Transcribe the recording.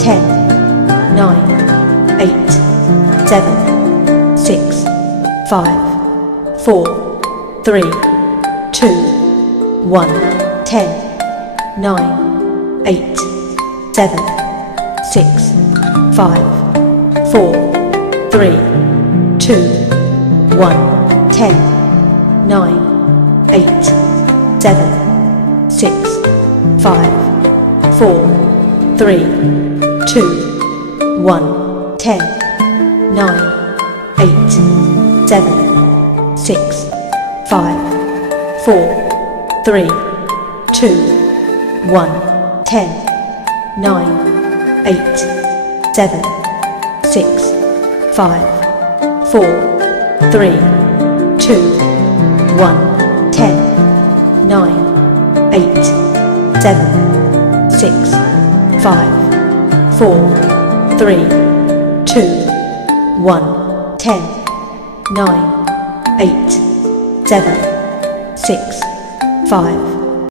10, 9, 8, 7, 6, 5, 4, 3, 2, 1, 10, 9, 8, 7, 6, 5, 4, 3, 2, 1, 10, 9, 8, 7, 6, 5, 4, 3, 2, 1, 10, 9, 8, 7, 6, 5, 4, 3, 2, 1, 10, 9, 8, 7, 6, 5, 4, 3, 2, 1, 10, 9, 8, 7, 6, 5, 4, 3, 2, 1, 10, 9, 8, 7, 6, 5,